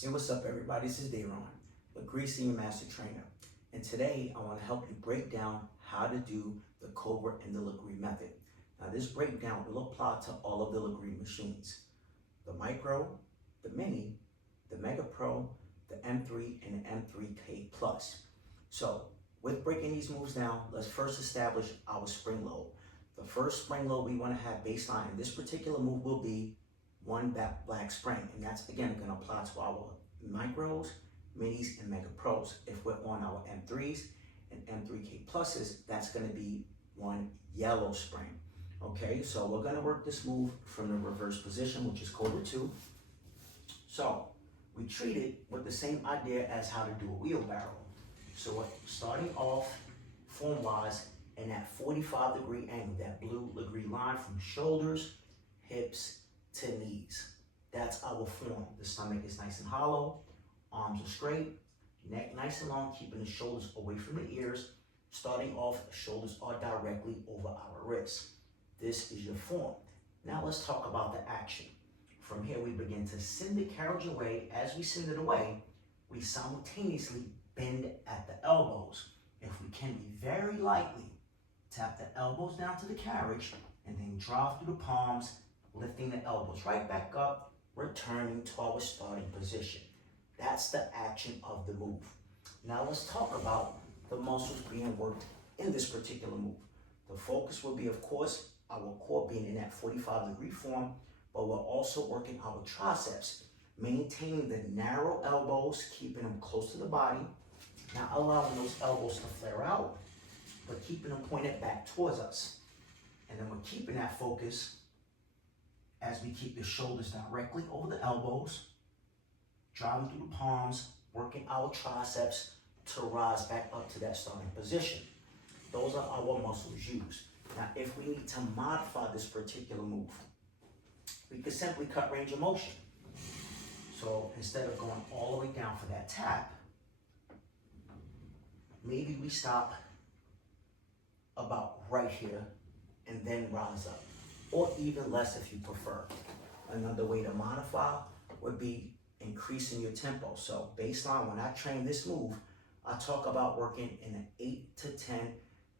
Hey, what's up, everybody? This is Dayron, Lagree Senior Master Trainer. And today I want to help you break down how to do the Cobra and the Lagree Method. Now, this breakdown will apply to all of the Lagree machines: the Micro, the Mini, the Mega Pro, the M3, and the M3K Plus. So, with breaking these moves down, let's first establish our spring load. The first spring load we want to have baseline in this particular move will be one black spring, and that's again going to apply to our micros, minis, and mega pros. If we're on our M3s and M3K pluses, that's going to be one yellow spring. Okay, so we're going to work this move from the reverse position, which is Cobra 2. So we treat it with the same idea as how to do a wheelbarrow. So we're starting off form-wise in that 45-degree angle, that blue Lagree line from shoulders, hips, to knees. That's our form. The stomach is nice and hollow, arms are straight, neck nice and long, keeping the shoulders away from the ears. Starting off, shoulders are directly over our wrists. This is your form. Now let's talk about the action. From here, we begin to send the carriage away. As we send it away, we simultaneously bend at the elbows. If we can, be very lightly tap the elbows down to the carriage and then drive through the palms, lifting the elbows right back up, returning to our starting position. That's the action of the move. Now let's talk about the muscles being worked in this particular move. The focus will be, of course, our core being in that 45-degree form, but we're also working our triceps, maintaining the narrow elbows, keeping them close to the body, not allowing those elbows to flare out, but keeping them pointed back towards us. And then we're keeping that focus as we keep the shoulders directly over the elbows, driving through the palms, working our triceps to rise back up to that starting position. Those are our muscles used. Now, if we need to modify this particular move, we could simply cut range of motion. So instead of going all the way down for that tap, maybe we stop about right here and then rise up, or even less if you prefer. Another way to modify would be increasing your tempo. So baseline, when I train this move, I talk about working in an 8 to 10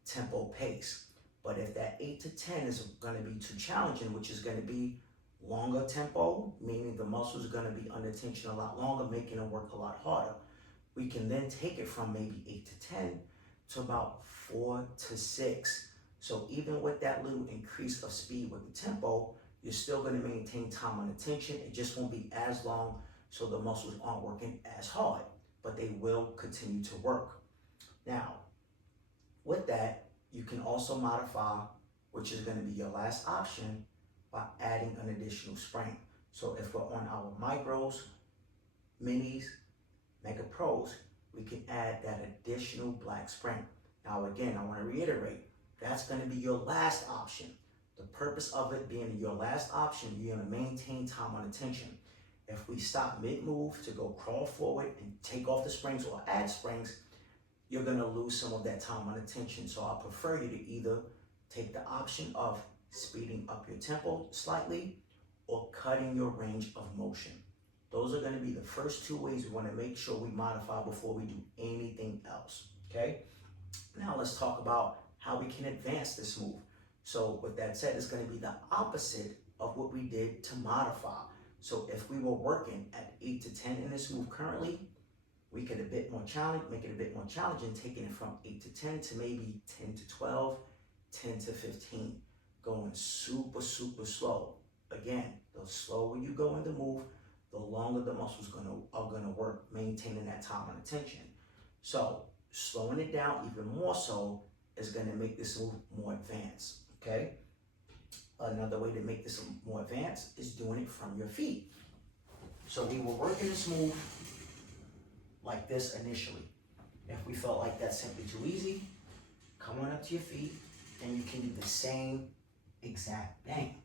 tempo pace. But if that 8 to 10 is going to be too challenging, which is going to be longer tempo, meaning the muscles are going to be under tension a lot longer, making them work a lot harder, we can then take it from maybe 8 to 10 to about 4 to 6. So even with that little increase of speed with the tempo, you're still going to maintain time under tension. It just won't be as long, so the muscles aren't working as hard, but they will continue to work. Now, with that, you can also modify, which is going to be your last option, by adding an additional spring. So if we're on our micros, minis, mega pros, we can add that additional black spring. Now again, I want to reiterate, that's going to be your last option. The purpose of it being your last option, you're going to maintain time under tension. If we stop mid-move to go crawl forward and take off the springs or add springs, you're going to lose some of that time under tension. So I prefer you to either take the option of speeding up your tempo slightly or cutting your range of motion. Those are going to be the first two ways we want to make sure we modify before we do anything else, okay? Now let's talk about how we can advance this move. So with that said, it's going to be the opposite of what we did to modify. So if we were working at 8 to 10 in this move currently, we could make it a bit more challenging, taking it from 8 to 10 to maybe 10 to 12, 10 to 15, going super, super slow. Again, the slower you go in the move, the longer the muscles are gonna work, maintaining that time under tension. So slowing it down even more so is gonna make this move more advanced, okay? Another way to make this more advanced is doing it from your feet. So we were working this move like this initially. If we felt like that's simply too easy, come on up to your feet and you can do the same exact thing.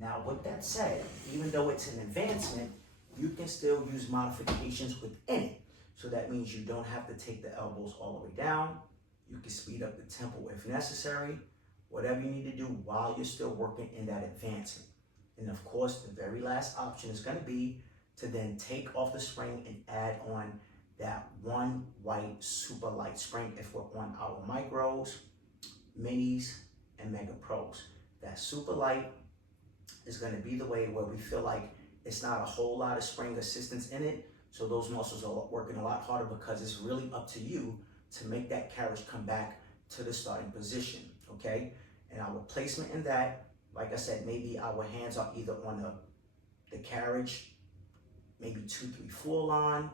Now with that said, even though it's an advancement, you can still use modifications within it. So that means you don't have to take the elbows all the way down. You can speed up the tempo if necessary, whatever you need to do while you're still working in that advancement. And of course, the very last option is going to be to then take off the spring and add on that one white super light spring if we're on our micros, minis, and mega pros. That super light is going to be the way where we feel like it's not a whole lot of spring assistance in it, so those muscles are working a lot harder, because it's really up to you to make that carriage come back to the starting position, okay? And our placement in that, like I said, maybe our hands are either on the carriage, maybe 2, 3, 4 line.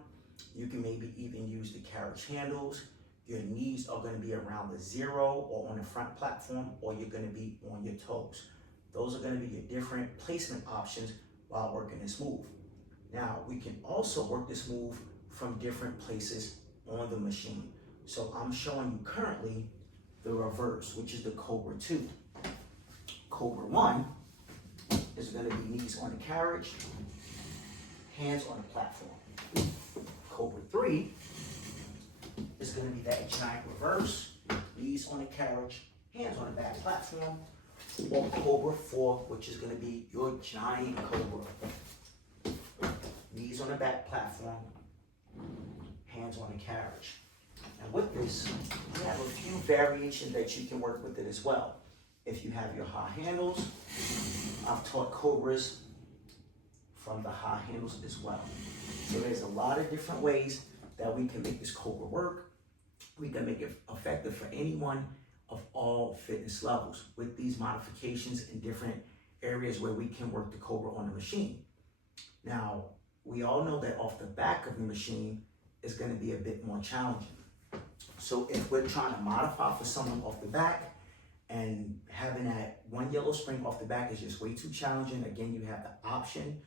You can maybe even use the carriage handles. Your knees are going to be around the 0 or on the front platform, or you're going to be on your toes. Those are going to be your different placement options while working this move. Now, we can also work this move from different places on the machine. So I'm showing you currently the reverse, which is the Cobra 2. Cobra 1 is going to be knees on the carriage, hands on the platform. Cobra 3 is going to be that giant reverse, knees on the carriage, hands on the back platform. Or Cobra 4, which is going to be your giant Cobra. Knees on the back platform, hands on the carriage. And with this, you have a few variations that you can work with it as well. If you have your high handles, I've taught Cobras from the high handles as well. So there's a lot of different ways that we can make this Cobra work. We can make it effective for anyone of all fitness levels with these modifications in different areas where we can work the Cobra on the machine. Now, we all know that off the back of the machine is going to be a bit more challenging. So if we're trying to modify for someone off the back, and having that one yellow spring off the back is just way too challenging, again, you have the option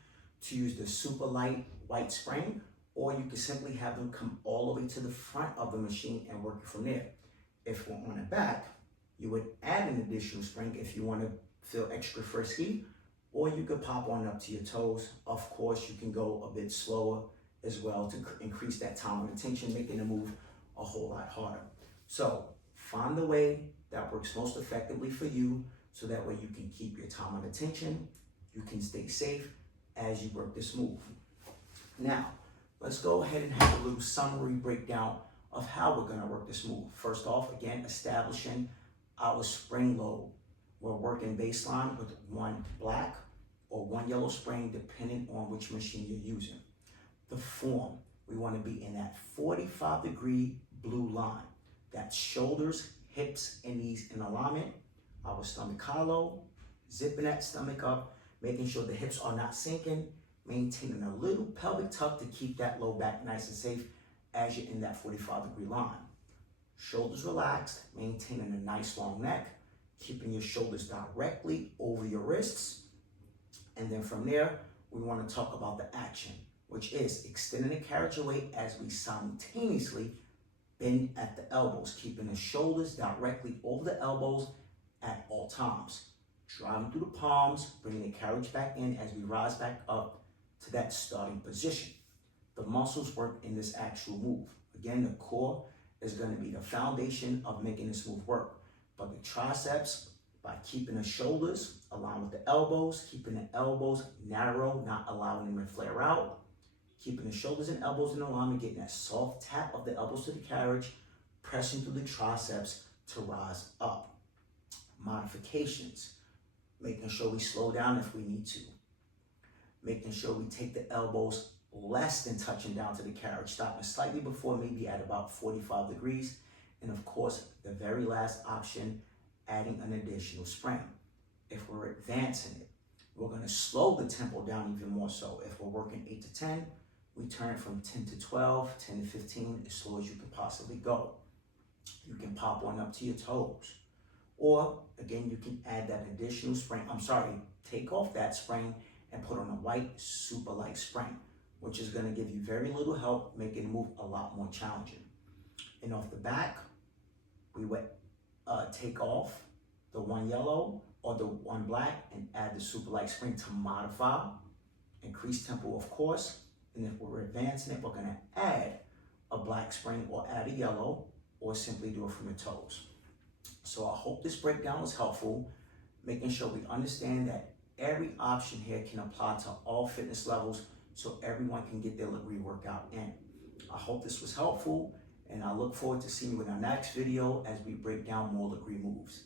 to use the super light white spring, or you can simply have them come all the way to the front of the machine and work it from there. If we're on the back, you would add an additional spring if you want to feel extra frisky, or you could pop on up to your toes. Of course, you can go a bit slower as well to increase that time and attention, making the move a whole lot harder. So find the way that works most effectively for you, so that way you can keep your time and attention, you can stay safe as you work this move. Now, let's go ahead and have a little summary breakdown of how we're going to work this move. First off, again, establishing our spring load. We're working baseline with one black or one yellow spring, depending on which machine you're using. The form, we want to be in that 45-degree blue line. That's shoulders, hips, and knees in alignment. Our stomach hollow, zipping that stomach up, making sure the hips are not sinking, maintaining a little pelvic tuck to keep that low back nice and safe as you're in that 45-degree line. Shoulders relaxed, maintaining a nice long neck, keeping your shoulders directly over your wrists. And then from there, we want to talk about the action, which is extending the carriage away as we simultaneously bend at the elbows, keeping the shoulders directly over the elbows at all times. Driving through the palms, bringing the carriage back in as we rise back up to that starting position. The muscles work in this actual move. Again, the core is going to be the foundation of making this move work. But the triceps, by keeping the shoulders aligned with the elbows, keeping the elbows narrow, not allowing them to flare out, keeping the shoulders and elbows in alignment, getting that soft tap of the elbows to the carriage, pressing through the triceps to rise up. Modifications, making sure we slow down if we need to, making sure we take the elbows less than touching down to the carriage, stopping slightly before, maybe at about 45 degrees. And of course, the very last option, adding an additional spring. If we're advancing it, we're going to slow the tempo down even more so. If we're working 8 to 10, we turn it from 10 to 12, 10 to 15, as slow as you can possibly go. You can pop one up to your toes. Or, again, you can add that additional spring. Take off that spring and put on a white super light spring, which is going to give you very little help, making the move a lot more challenging. And off the back, we would take off the one yellow or the one black and add the super light spring to modify, increase tempo, of course. And if we're advancing it, we're going to add a black spring or add a yellow, or simply do it from the toes. So I hope this breakdown was helpful, making sure we understand that every option here can apply to all fitness levels, so everyone can get their Lagree workout in. I hope this was helpful, and I look forward to seeing you in our next video as we break down more Lagree moves.